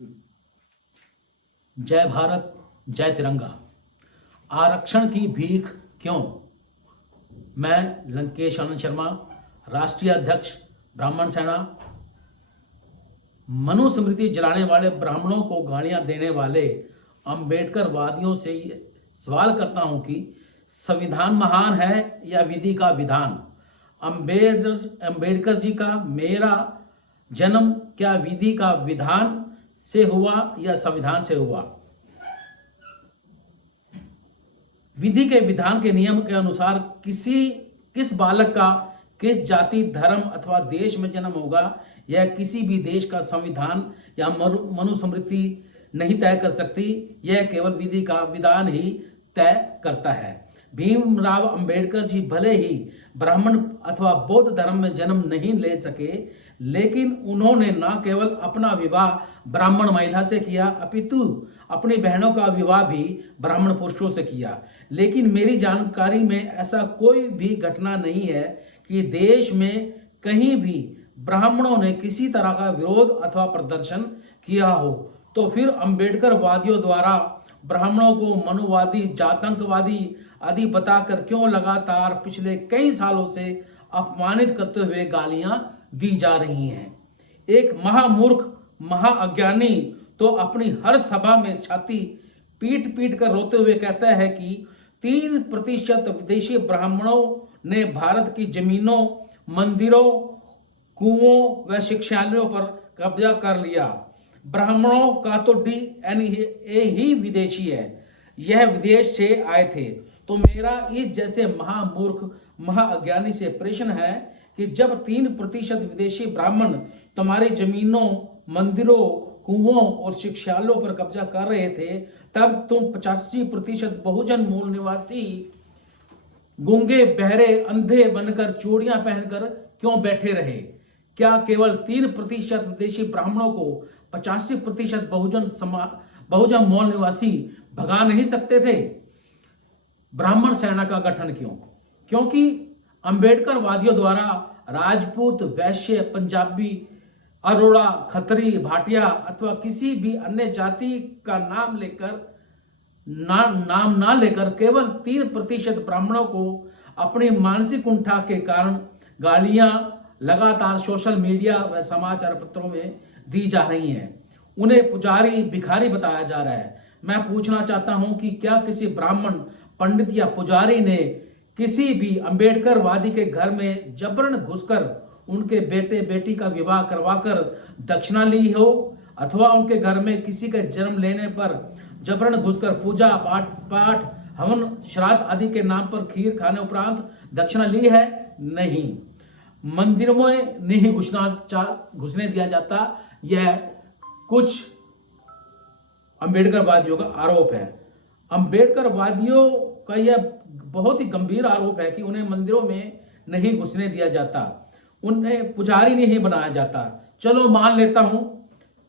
जय भारत, जय तिरंगा। आरक्षण की भीख क्यों? मैं लंकेश आनंद शर्मा, राष्ट्रीय अध्यक्ष ब्राह्मण सेना। मनुस्मृति जलाने वाले ब्राह्मणों को गालियां देने वाले अंबेडकर वादियों से सवाल करता हूं कि संविधान महान है या विधि का विधान? अंबेडकर जी का मेरा जन्म क्या विधि का विधान से हुआ या संविधान से हुआ? विधि के विधान के नियम के अनुसार किस बालक का किस जाति, धर्म अथवा देश में जन्म होगा, यह किसी भी देश का संविधान या मनुस्मृति नहीं तय कर सकती। यह केवल विधि का विधान ही तय करता है। भीमराव अंबेडकर जी भले ही ब्राह्मण अथवा बौद्ध धर्म में जन्म नहीं ले सके, लेकिन उन्होंने न केवल अपना विवाह ब्राह्मण महिला से किया, अपितु अपनी बहनों का विवाह भी ब्राह्मण पुरुषों से किया। लेकिन मेरी जानकारी में ऐसा कोई भी घटना नहीं है कि देश में कहीं भी ब्राह्मणों ने किसी तरह का विरोध अथवा प्रदर्शन किया हो। तो फिर अंबेडकर वादियों द्वारा ब्राह्मणों को मनुवादी, जातंकवादी आदि बताकर क्यों लगातार पिछले कई सालों से अपमानित करते हुए गालियां दी जा रही हैं? एक महामूर्ख, महाअज्ञानी तो अपनी हर सभा में छाती पीट पीट कर रोते हुए कहता है कि 3% विदेशी ब्राह्मणों ने भारत की जमीनों, मंदिरों, कुओं व शिक्षालयों पर कब्जा कर लिया। ब्राह्मणों का तो डीएनए ही विदेशी है, यह विदेश से आए थे। तो मेरा इस जैसे महामूर्ख, महाअज्ञानी से प्रश्न है कि जब 3% विदेशी ब्राह्मण तुम्हारी जमीनों, मंदिरों, कुओं और शिक्षालयों पर कब्जा कर रहे थे, तब तुम 85% बहुजन मूल निवासी गूंगे, बहरे, अंधे बनकर चूड़ियां पहनकर क्यों बैठे रहे? क्या केवल 3% विदेशी ब्राह्मणों को 85% बहुजन मूल निवासी भगा नहीं सकते थे? ब्राह्मण सेना का गठन क्यों? क्योंकि अंबेडकर वादियों द्वारा राजपूत, वैश्य, पंजाबी, अरोड़ा, खत्री, भाटिया अथवा किसी भी अन्य जाति का नाम ना लेकर केवल 3% ब्राह्मणों को अपनी मानसिक कुंठा के कारण गालियां लगातार सोशल मीडिया व समाचार पत्रों में दी जा रही हैं। उन्हें पुजारी, भिखारी बताया जा रहा है। मैं पूछना चाहता हूं कि क्या किसी ब्राह्मण पंडित या पुजारी ने किसी भी अंबेडकर वादी के घर में जबरन घुसकर उनके बेटे बेटी का विवाह करवाकर दक्षिणा ली हो, अथवा उनके घर में किसी के जन्म लेने पर जबरन घुसकर पूजा पाठ, हवन, श्राद्ध आदि के नाम पर खीर खाने उपरांत दक्षिणा ली है? नहीं। मंदिरों में नहीं घुसने दिया जाता, यह कुछ अंबेडकर वादियों का आरोप है। अंबेडकर वादियों का यह बहुत ही गंभीर आरोप है कि उन्हें मंदिरों में नहीं घुसने दिया जाता, उन्हें पुजारी नहीं बनाया जाता। चलो मान लेता हूं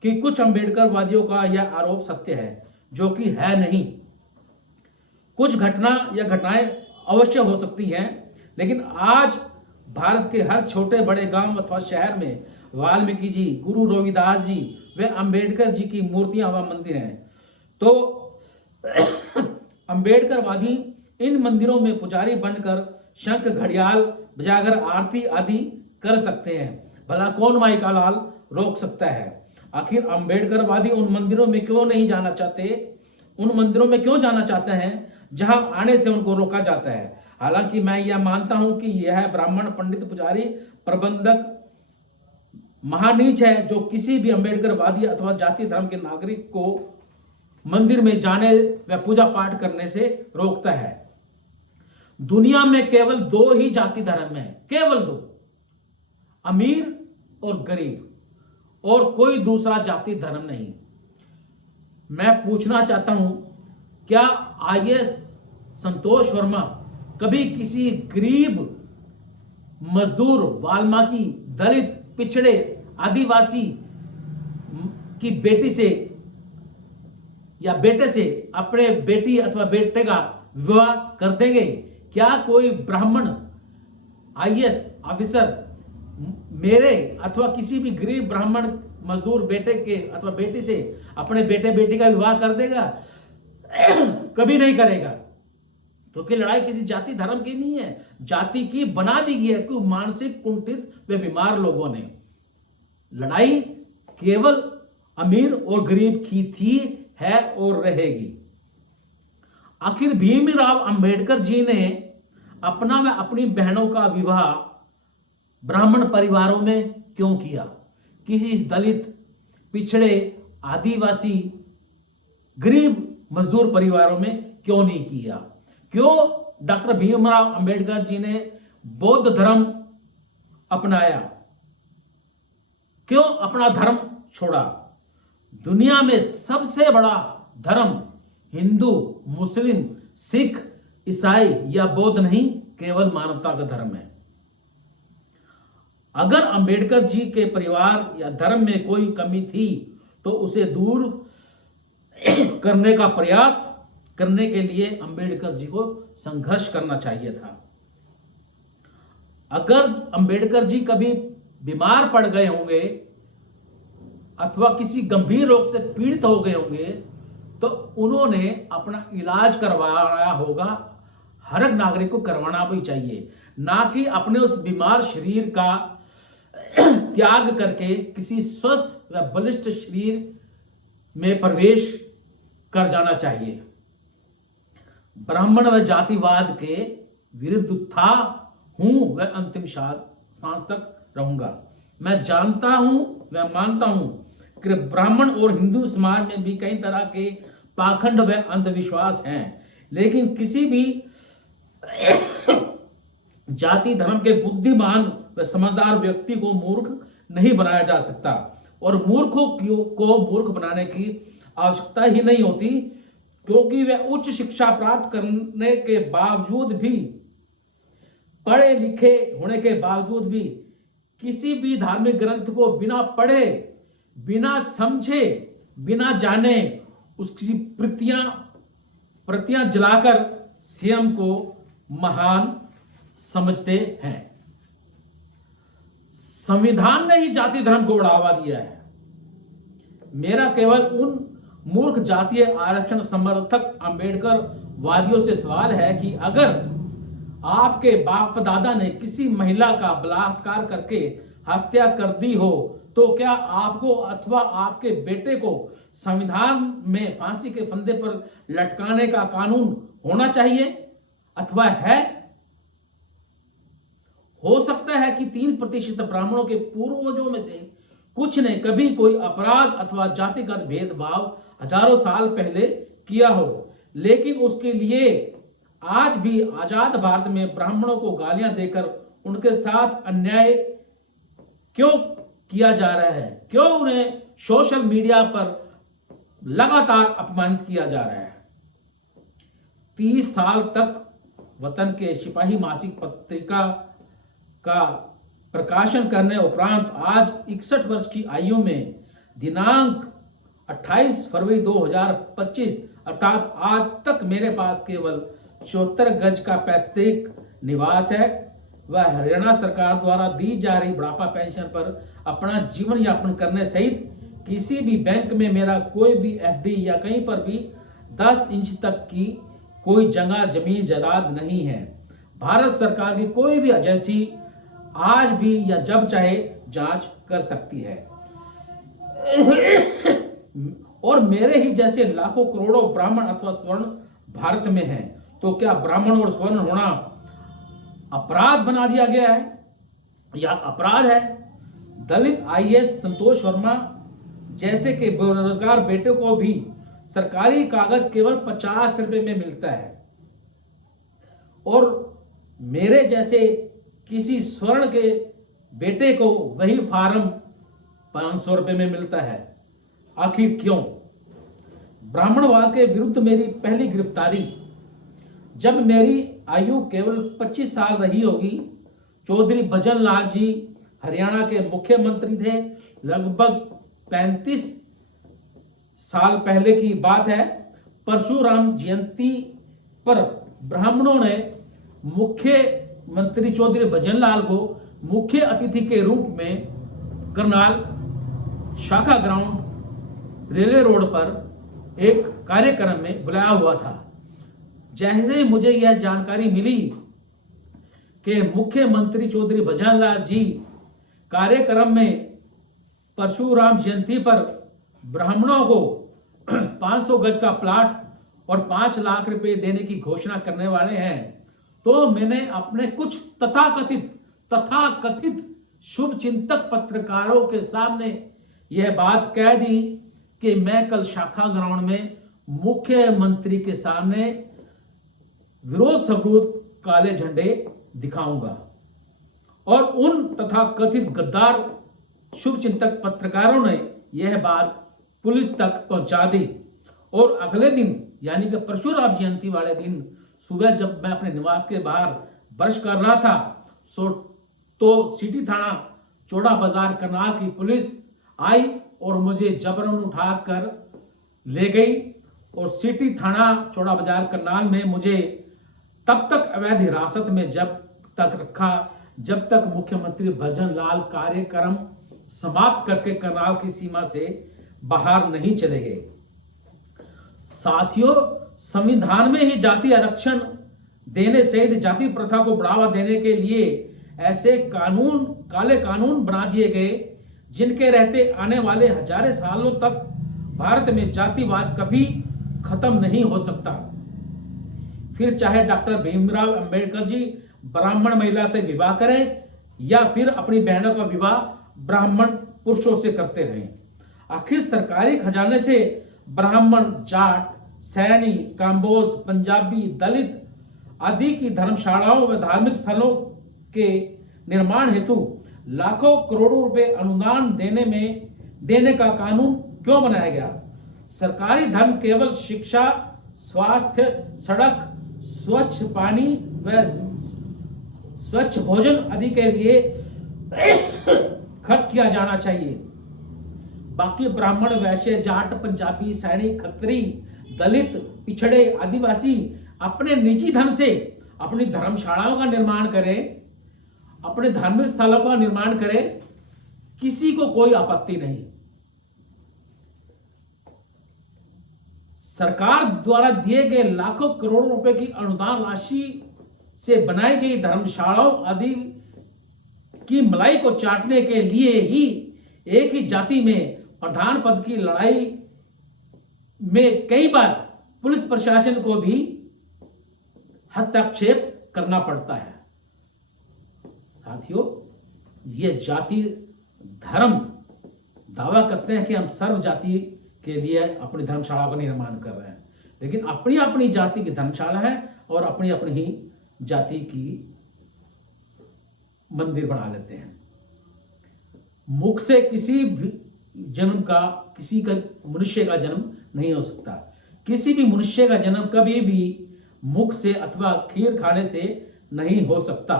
कि कुछ अंबेडकर वादियों का यह आरोप सत्य है, जो कि है नहीं। कुछ घटना या घटनाएं अवश्य हो सकती हैं, लेकिन आज भारत के हर छोटे बड़े गांव अथवा शहर में वाल्मीकि जी, गुरु रविदास जी व अंबेडकर जी की मूर्तियां व मंदिर हैं। तो अंबेडकरवादी इन मंदिरों में पुजारी बनकर शंख, घड़ियाल बजाकर आरती आदि कर सकते हैं। भला कौन माई का लाल रोक सकता है? आखिर अंबेडकरवादी उन मंदिरों में क्यों नहीं जाना चाहते? उन मंदिरों में क्यों जाना चाहते हैं जहां आने से उनको रोका जाता है? हालांकि मैं यह मानता हूं कि यह ब्राह्मण, पंडित, पुजारी, प्रबंधक महानीच है जो किसी भी अंबेडकरवादी अथवा जाति धर्म के नागरिक को मंदिर में जाने व पूजा पाठ करने से रोकता है। दुनिया में केवल 2 ही जाति धर्म है, केवल 2, अमीर और गरीब, और कोई दूसरा जाति धर्म नहीं। मैं पूछना चाहता हूं, क्या आईएएस संतोष वर्मा कभी किसी गरीब, मजदूर, वाल्मीकि, दलित, पिछड़े, आदिवासी की बेटी से या बेटे से अपने बेटी अथवा बेटे का विवाह कर देंगे? क्या कोई ब्राह्मण आईएएस ऑफिसर मेरे अथवा किसी भी गरीब ब्राह्मण मजदूर बेटे के अथवा बेटी से अपने बेटे बेटी का विवाह कर देगा? कभी नहीं करेगा, क्योंकि लड़ाई किसी जाति धर्म की नहीं है, जाति की बना दी गई है कि मानसिक कुंठित व बीमार लोगों ने। लड़ाई केवल अमीर और गरीब की थी, है और रहेगी। आखिर भीमराव अंबेडकर जी ने अपना व अपनी बहनों का विवाह ब्राह्मण परिवारों में क्यों किया? किसी दलित, पिछड़े, आदिवासी, गरीब मजदूर परिवारों में क्यों नहीं किया? क्यों डॉक्टर भीमराव अंबेडकर जी ने बौद्ध धर्म अपनाया? क्यों अपना धर्म छोड़ा? दुनिया में सबसे बड़ा धर्म हिंदू, मुस्लिम, सिख, ईसाई या बौद्ध नहीं, केवल मानवता का धर्म है। अगर अंबेडकर जी के परिवार या धर्म में कोई कमी थी तो उसे दूर करने का प्रयास करने के लिए अंबेडकर जी को संघर्ष करना चाहिए था। अगर अंबेडकर जी कभी बीमार पड़ गए होंगे अथवा किसी गंभीर रोग से पीड़ित हो गए होंगे तो उन्होंने अपना इलाज करवाया होगा। हर एक नागरिक को करवाना भी चाहिए, ना कि अपने उस बीमार शरीर का त्याग करके किसी स्वस्थ व बलिष्ठ शरीर में प्रवेश कर जाना चाहिए। ब्राह्मण व जातिवाद के विरुद्ध था, हूं व अंतिम सांस तक रहूंगा। मैं जानता हूं व मानता हूं कि ब्राह्मण और हिंदू समाज में भी कई तरह के पाखंड व अंधविश्वास हैं, लेकिन किसी भी जाति धर्म के बुद्धिमान व समझदार व्यक्ति को मूर्ख नहीं बनाया जा सकता, और मूर्खों को मूर्ख बनाने की आवश्यकता ही नहीं होती, क्योंकि वे उच्च शिक्षा प्राप्त करने के बावजूद भी, पढ़े लिखे होने के बावजूद भी किसी भी धार्मिक ग्रंथ को बिना पढ़े, बिना समझे, बिना जाने उसकी प्रतियां जलाकर स्वयं को महान समझते हैं। संविधान ने ही जाति धर्म को बढ़ावा दिया है। मेरा केवल उन मूर्ख जातीय आरक्षण समर्थक अंबेडकर वादियों से सवाल है कि अगर आपके बाप दादा ने किसी महिला का बलात्कार करके हत्या कर दी हो तो क्या आपको अथवा आपके बेटे को संविधान में फांसी के फंदे पर लटकाने का कानून होना चाहिए अथवा है? हो सकता है कि 3% ब्राह्मणों के पूर्वजों में से कुछ ने कभी कोई अपराध अथवा जातिगत भेदभाव हजारों साल पहले किया हो, लेकिन उसके लिए आज भी आजाद भारत में ब्राह्मणों को गालियां देकर उनके साथ अन्याय क्यों किया जा रहा है? क्यों उन्हें सोशल मीडिया पर लगातार अपमानित किया जा रहा है? 30 साल तक वतन के सिपाही मासिक पत्रिका का प्रकाशन करने उपरांत आज 61 वर्ष की आयु में दिनांक 28 फरवरी 2025 अर्थात आज तक मेरे पास केवल 74 गज का पैतृक निवास है। वह हरियाणा सरकार द्वारा दी जा रही बुढ़ापा पेंशन पर अपना जीवन यापन करने सहित किसी भी बैंक में मेरा कोई भी एफडी या कहीं पर भी 10 इंच तक की कोई जगह जमीन जायदाद नहीं है। भारत सरकार की कोई भी एजेंसी आज भी या जब चाहे जांच कर सकती है। और मेरे ही जैसे लाखों करोड़ों ब्राह्मण अथवा स्वर्ण भारत में हैं, तो क्या ब्राह्मण और स्वर्ण होना अपराध बना दिया गया है या अपराध है? दलित आईएएस संतोष वर्मा जैसे कि बेरोजगार बेटे को भी सरकारी कागज केवल 50 रुपए में मिलता है और मेरे जैसे किसी स्वर्ण के बेटे को वही फार्म 500 रुपए में मिलता है। आखिर क्यों? ब्राह्मणवाद के विरुद्ध मेरी पहली गिरफ्तारी जब मेरी आयु केवल 25 साल रही होगी, चौधरी भजन लाल जी हरियाणा के मुख्यमंत्री थे। लगभग 35 साल पहले की बात है। परशुराम जयंती पर ब्राह्मणों ने मुख्यमंत्री चौधरी भजन लाल को मुख्य अतिथि के रूप में करनाल शाखा ग्राउंड रेलवे रोड पर एक कार्यक्रम में बुलाया हुआ था। जैसे ही मुझे यह जानकारी मिली कि मुख्यमंत्री चौधरी भजनलाल जी कार्यक्रम में परशुराम जयंती पर ब्राह्मणों को 500 गज का प्लाट और 5 लाख रुपए देने की घोषणा करने वाले हैं, तो मैंने अपने कुछ तथाकथित शुभ चिंतक पत्रकारों के सामने यह बात कह दी कि मैं कल शाखा ग्राउंड में मुख्यमंत्री के सामने विरोध सबूत काले झंडे दिखाऊंगा। और उन तथाकथित गद्दार शुभ चिंतक पत्रकारों ने यह बात पुलिस तक पहुंचा दी। और अगले दिन यानी कि परशुराम जयंती वाले दिन सुबह जब मैं अपने निवास के बाहर ब्रश कर रहा था तो सिटी थाना चौड़ा बाजार करनाल की पुलिस आई और मुझे जबरन उठाकर ले गई और सिटी थाना चौड़ा बाजार करनाल में मुझे तब तक अवैध हिरासत में जब तक रखा जब तक मुख्यमंत्री भजनलाल कार्यक्रम समाप्त करके करनाल की सीमा से बाहर नहीं चले गए। साथियों, संविधान में ही जाति आरक्षण देने सहित जाति प्रथा को बढ़ावा देने के लिए ऐसे काले कानून बना दिए गए जिनके रहते आने वाले हजारों सालों तक भारत में जातिवाद कभी खत्म नहीं हो सकता। फिर चाहे डॉक्टर भीमराव अंबेडकर जी ब्राह्मण महिला से विवाह करें या फिर अपनी बहनों का विवाह ब्राह्मण पुरुषों से करते रहें, आखिर सरकारी खजाने से ब्राह्मण, जाट, सैनी, काम्बोज, पंजाबी, दलित आदि की धर्मशालाओं व धार्मिक स्थलों के निर्माण हेतु लाखों करोड़ों रुपए अनुदान देने का कानून क्यों बनाया गया? सरकारी धन केवल शिक्षा, स्वास्थ्य, सड़क, स्वच्छ पानी व स्वच्छ भोजन आदि के लिए खर्च किया जाना चाहिए। बाकी ब्राह्मण, वैश्य, जाट, पंजाबी, सैनिक, खत्री, दलित, पिछड़े, आदिवासी अपने निजी धन से अपनी धर्मशालाओं का निर्माण करें, अपने धार्मिक स्थलों का निर्माण करें, किसी को कोई आपत्ति नहीं। सरकार द्वारा दिए गए लाखों करोड़ों रुपए की अनुदान राशि से बनाई गई धर्मशालाओं आदि की मलाई को चाटने के लिए ही एक ही जाति में प्रधान पद की लड़ाई में कई बार पुलिस प्रशासन को भी हस्तक्षेप करना पड़ता है। साथियों, ये जाति धर्म दावा करते हैं कि हम सर्व जाति के लिए अपनी धर्मशाला का निर्माण कर रहे हैं, लेकिन अपनी अपनी जाति की धर्मशाला है और अपनी अपनी ही जाति की मंदिर बना लेते हैं। मुख से किसी भी किसी का मनुष्य का जन्म नहीं हो सकता। किसी भी मनुष्य का जन्म कभी भी मुख से अथवा खीर खाने से नहीं हो सकता।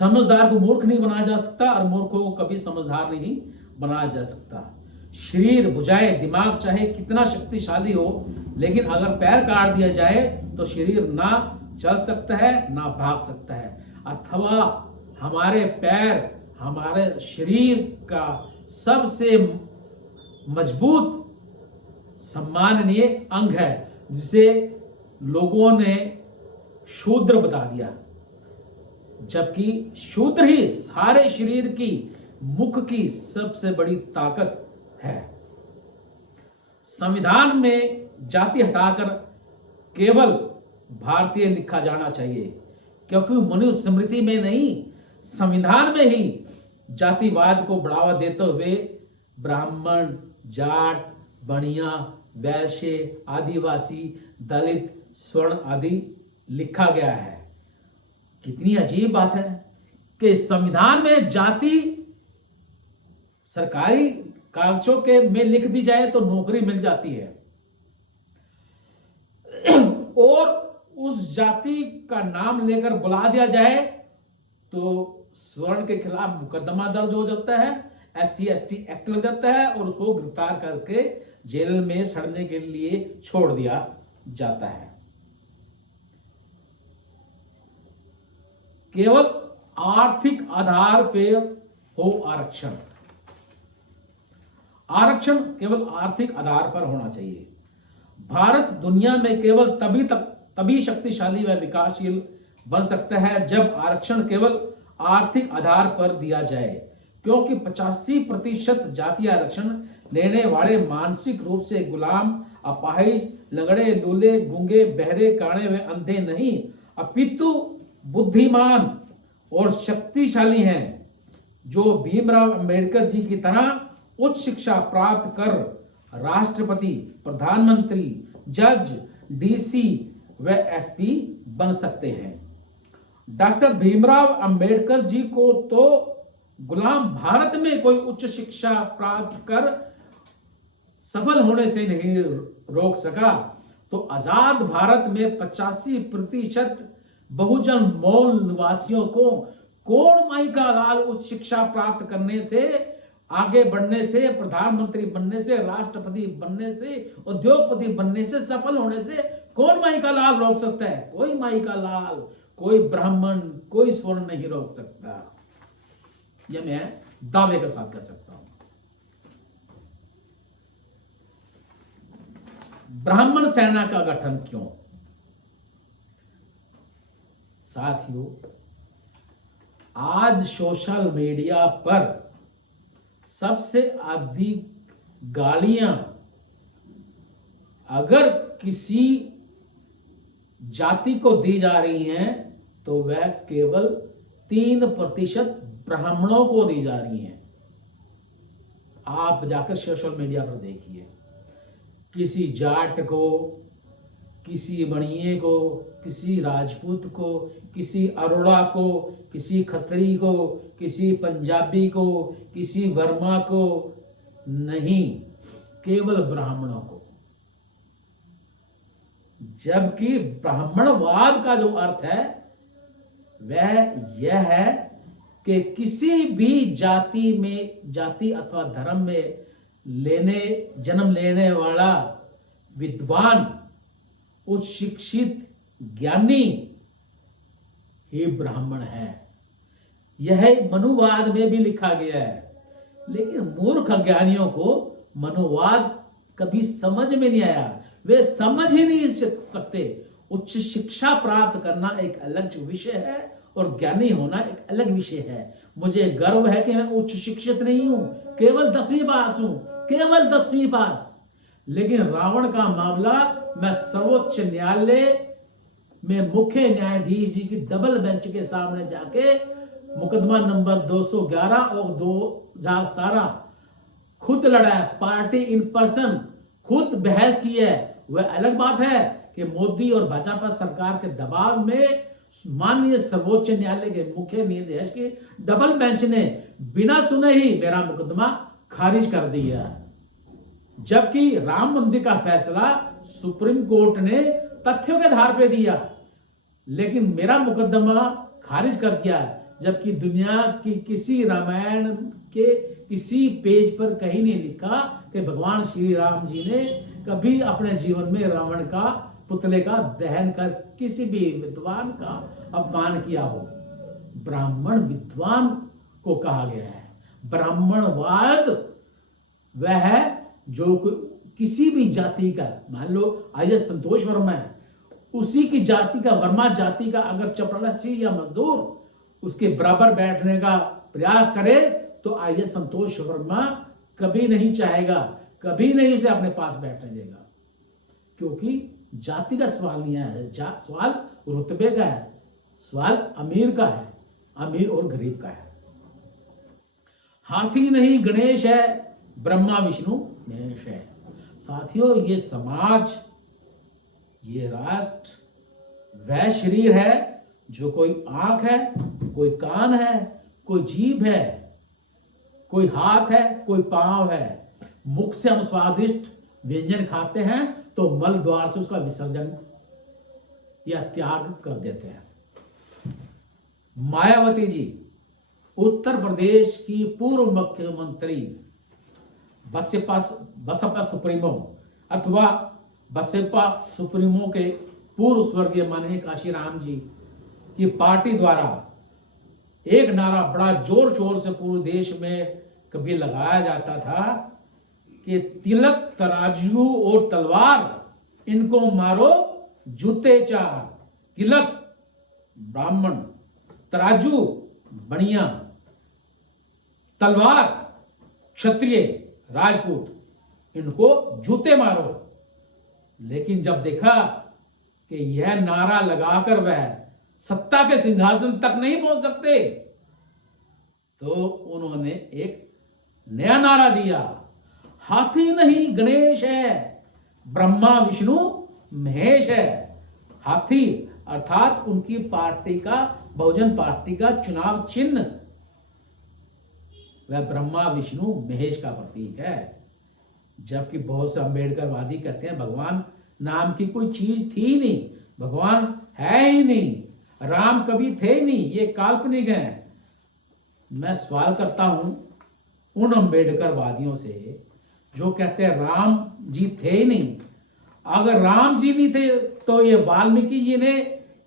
समझदार को मूर्ख नहीं बनाया जा सकता और मूर्खों को कभी समझदार नहीं बनाया जा सकता। शरीर, भुजाएं, दिमाग चाहे कितना शक्तिशाली हो, लेकिन अगर पैर काट दिया जाए तो शरीर ना चल सकता है ना भाग सकता है, अथवा हमारे पैर हमारे शरीर का सबसे मजबूत सम्माननीय अंग है, जिसे लोगों ने शूद्र बता दिया, जबकि शूद्र ही सारे शरीर की मुख की सबसे बड़ी ताकत है। संविधान में जाति हटाकर केवल भारतीय लिखा जाना चाहिए, क्योंकि मनुस्मृति में नहीं, संविधान में ही जातिवाद को बढ़ावा देते हुए ब्राह्मण, जाट, बनिया, वैश्य, आदिवासी, दलित, स्वर्ण आदि लिखा गया है। कितनी अजीब बात है कि संविधान में जाति सरकारी कागजों के में लिख दी जाए तो नौकरी मिल जाती है, और उस जाति का नाम लेकर बुला दिया जाए तो स्वर्ण के खिलाफ मुकदमा दर्ज हो जाता है, SC/ST एक्ट लग जाता है और उसको गिरफ्तार करके जेल में सड़ने के लिए छोड़ दिया जाता है। केवल आर्थिक आधार पे हो आरक्षण, आरक्षण केवल आर्थिक आधार पर होना चाहिए। भारत दुनिया में केवल तभी शक्तिशाली व विकासशील बन सकता है जब आरक्षण केवल आर्थिक आधार पर दिया जाए, क्योंकि 85% जातीय आरक्षण लेने वाले मानसिक रूप से गुलाम, अपाहिज, लंगड़े, लूले, गूंगे, बहरे, काणे व अंधे नहीं, अपितु बुद्धिमान और शक्तिशाली हैं, जो भीमराव अंबेडकर जी की तरह उच्च शिक्षा प्राप्त कर राष्ट्रपति, प्रधानमंत्री, जज, डीसी व एसपी बन सकते हैं। डॉक्टर भीमराव अंबेडकर जी को तो गुलाम भारत में कोई उच्च शिक्षा प्राप्त कर सफल होने से नहीं रोक सका, तो आजाद भारत में 85% बहुजन मूल निवासियों को कौन माई का लाल उच्च शिक्षा प्राप्त करने से, आगे बढ़ने से, प्रधानमंत्री बनने से, राष्ट्रपति बनने से, उद्योगपति बनने से, सफल होने से कौन माई का लाल रोक सकता है? कोई माई का लाल, कोई ब्राह्मण, कोई स्वर्ण नहीं रोक सकता। यह मैं दावे के साथ कह सकता हूं। ब्राह्मण सेना का गठन क्यों? साथियों, आज सोशल मीडिया पर सबसे अधिक गालियां अगर किसी जाति को दी जा रही हैं तो वह केवल 3% ब्राह्मणों को दी जा रही हैं। आप जाकर सोशल मीडिया पर देखिए, किसी जाट को, किसी बनिए को, किसी राजपूत को, किसी अरोड़ा को, किसी खत्री को, किसी पंजाबी को, किसी वर्मा को नहीं, केवल ब्राह्मणों को। जबकि ब्राह्मणवाद का जो अर्थ है वह यह है कि किसी भी जाति अथवा धर्म में जन्म लेने वाला विद्वान, उच्च शिक्षित, ज्ञानी ही ब्राह्मण है। यह मनुवाद में भी लिखा गया है, लेकिन मूर्ख ज्ञानियों को मनुवाद कभी समझ में नहीं आया, वे समझ ही नहीं सकते। उच्च शिक्षा प्राप्त करना एक अलग विषय है और ज्ञानी होना एक अलग विषय है। मुझे गर्व है कि मैं उच्च शिक्षित नहीं हूं, केवल 10वीं पास हूं, केवल 10वीं पास। लेकिन रावण का मामला मैं सर्वोच्च न्यायालय में मुख्य न्यायाधीश जी की डबल बेंच के सामने जाके मुकदमा नंबर 211 और 2017 खुद लड़ा है, पार्टी इन पर्सन खुद बहस की है। वह अलग बात है कि मोदी और भाजपा सरकार के दबाव में माननीय सर्वोच्च न्यायालय के मुख्य न्यायाधीश की डबल बेंच ने बिना सुने ही मेरा मुकदमा खारिज कर दिया। जबकि राम मंदिर का फैसला सुप्रीम कोर्ट ने तथ्यों के आधार पर दिया, लेकिन मेरा मुकदमा खारिज कर दिया। जबकि दुनिया की किसी रामायण के किसी पेज पर कहीं नहीं लिखा कि भगवान श्री राम जी ने कभी अपने जीवन में रावण का पुतले का दहन कर किसी भी विद्वान का अपमान किया हो। ब्राह्मण विद्वान को कहा गया है। ब्राह्मणवाद वह है जो किसी भी जाति का, मान लो आज संतोष वर्मा है, उसी की जाति का, वर्मा जाति का अगर चपरासी या मजदूर उसके बराबर बैठने का प्रयास करे तो आई संतोष वर्मा कभी नहीं चाहेगा, कभी नहीं उसे अपने पास बैठने देगा, क्योंकि जाति का सवाल नहीं है, सवाल रुतबे का है, सवाल अमीर का है, अमीर और गरीब का है। हाथी नहीं गणेश है, ब्रह्मा विष्णु महेश है। साथियों, ये समाज, ये राष्ट्र वह शरीर है जो कोई आंख है, कोई कान है, कोई जीभ है, कोई हाथ है, कोई पांव है। मुख से हम स्वादिष्ट व्यंजन खाते हैं तो मल द्वार से उसका विसर्जन या त्याग कर देते हैं। मायावती जी उत्तर प्रदेश की पूर्व मुख्यमंत्री, बसपा सुप्रीमो अथवा बसपा सुप्रीमो के पूर्व स्वर्गीय माननीय काशीराम जी की पार्टी द्वारा एक नारा बड़ा जोर शोर से पूरे देश में कभी लगाया जाता था कि तिलक, तराजू और तलवार, इनको मारो जूते चार। तिलक ब्राह्मण, तराजू बनिया, तलवार क्षत्रिय राजपूत, इनको जूते मारो। लेकिन जब देखा कि यह नारा लगाकर वह सत्ता के सिंहासन तक नहीं पहुंच सकते, तो उन्होंने एक नया नारा दिया, हाथी नहीं गणेश है, ब्रह्मा विष्णु महेश है। हाथी अर्थात उनकी पार्टी का, बहुजन पार्टी का चुनाव चिन्ह वह ब्रह्मा विष्णु महेश का प्रतीक है। जबकि बहुत से अम्बेडकरवादी कहते हैं भगवान नाम की कोई चीज थी ही नहीं, भगवान है ही नहीं, राम कभी थे ही नहीं, ये काल्पनिक है। मैं सवाल करता हूं उन अम्बेडकरवादियों से जो कहते हैं राम जी थे ही नहीं। अगर राम जी नहीं थे तो ये वाल्मीकि जी ने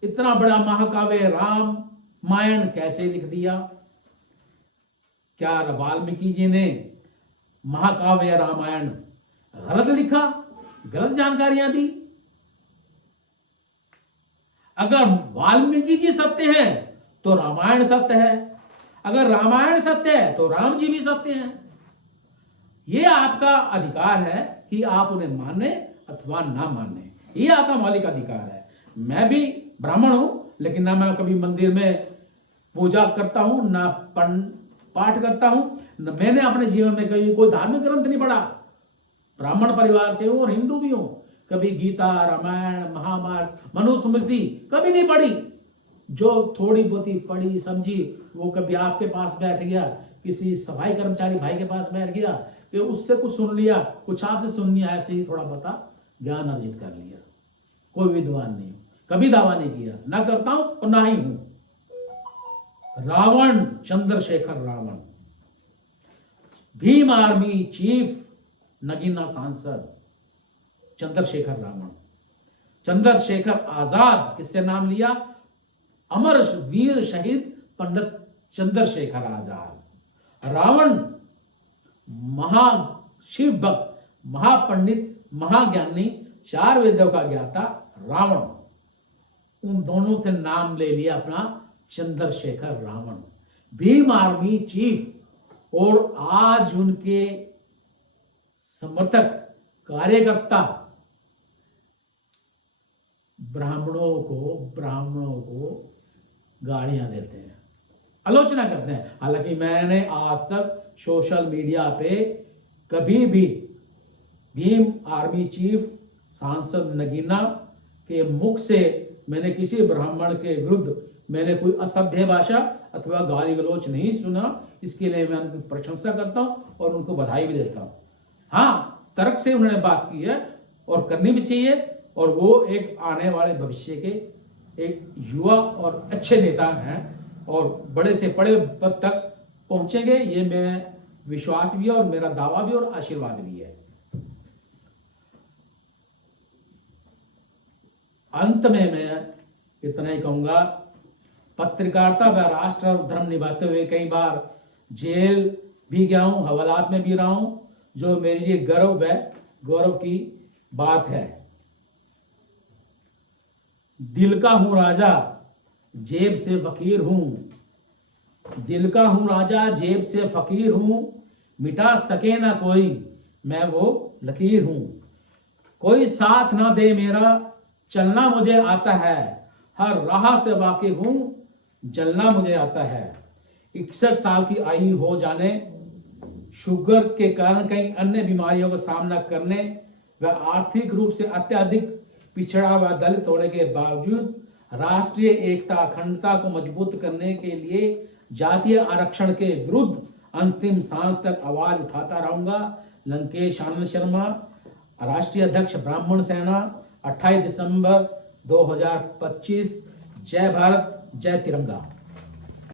इतना बड़ा महाकाव्य रामायण कैसे लिख दिया? क्या वाल्मीकि जी ने महाकाव्य रामायण गलत लिखा, गलत जानकारियां दी? अगर वाल्मीकि जी सत्य है तो रामायण सत्य है, अगर रामायण सत्य है तो राम जी भी सत्य हैं। ये आपका अधिकार है कि आप उन्हें माने अथवा ना माने, ये आपका मौलिक अधिकार है। मैं भी ब्राह्मण हूं, लेकिन ना मैं कभी मंदिर में पूजा करता हूं, ना पाठ करता हूं, न मैंने अपने जीवन में कभी कोई धार्मिक ग्रंथ नहीं पढ़ा। ब्राह्मण परिवार से हूं और हिंदू भी हूं, कभी गीता, रामायण, महाभारत, मनुस्मृति कभी नहीं पढ़ी। जो थोड़ी बहुती पढ़ी समझी वो कभी आपके पास बैठ गया, किसी सफाई कर्मचारी भाई के पास बैठ गया कि उससे कुछ सुन लिया, कुछ आपसे सुन लिया, ऐसे ही थोड़ा बता ज्ञान अर्जित कर लिया। कोई विद्वान नहीं हूं, कभी दावा नहीं किया, ना करता हूं और ना ही हूं। रावण, चंद्रशेखर रावण, भीम आर्मी चीफ, नगीना सांसद चंद्रशेखर रावण। चंद्रशेखर आजाद किससे नाम लिया? अमर वीर शहीद पंडित चंद्रशेखर आजाद। रावण महाशिव भक्त, महापंडित, महाज्ञानी, 4 वेदों का ज्ञाता रावण। उन दोनों से नाम ले लिया अपना चंद्रशेखर रावण, भीम आर्मी चीफ। और आज उनके समर्थक, कार्यकर्ता ब्राह्मणों को गालियां देते हैं, आलोचना करते हैं। हालांकि मैंने आज तक सोशल मीडिया पे कभी भी भीम आर्मी चीफ सांसद नगीना के मुख से मैंने किसी ब्राह्मण के विरुद्ध मैंने कोई असभ्य भाषा अथवा गाली गलौच नहीं सुना। इसके लिए मैं उनकी प्रशंसा करता हूं और उनको बधाई भी देता हूं। हाँ, तर्क से उन्होंने बात की है और करनी भी चाहिए, और वो एक आने वाले भविष्य के एक युवा और अच्छे नेता हैं और बड़े से बड़े पद तक पहुंचेंगे, ये मैं विश्वास भी है और मेरा दावा भी और आशीर्वाद भी है। अंत में मैं इतना ही कहूंगा, पत्रकारिता व राष्ट्र और धर्म निभाते हुए कई बार जेल भी गया हूं, हवालात में भी रहा हूं, जो मेरे लिए गौरव की बात है। दिल का हूं राजा, जेब से फकीर हूं। दिल का हूं राजा, जेब से फकीर हूं, मिटा सके ना कोई, मैं वो लकीर हूं। कोई साथ ना दे मेरा, चलना मुझे आता है, हर राह से वाकिफ हूं, जलना मुझे आता है। 61 साल की आयु हो जाने, शुगर के कारण कई अन्य बीमारियों का सामना करने व आर्थिक रूप से अत्यधिक पिछड़ा व दलित होने के बावजूद राष्ट्रीय एकता, अखंडता को मजबूत करने के लिए जातीय आरक्षण के विरुद्ध अंतिम सांस तक आवाज उठाता रहूंगा। लंकेश आनंद शर्मा, राष्ट्रीय अध्यक्ष ब्राह्मण सेना, 28 दिसंबर 2025। जय भारत, जय तिरंगा।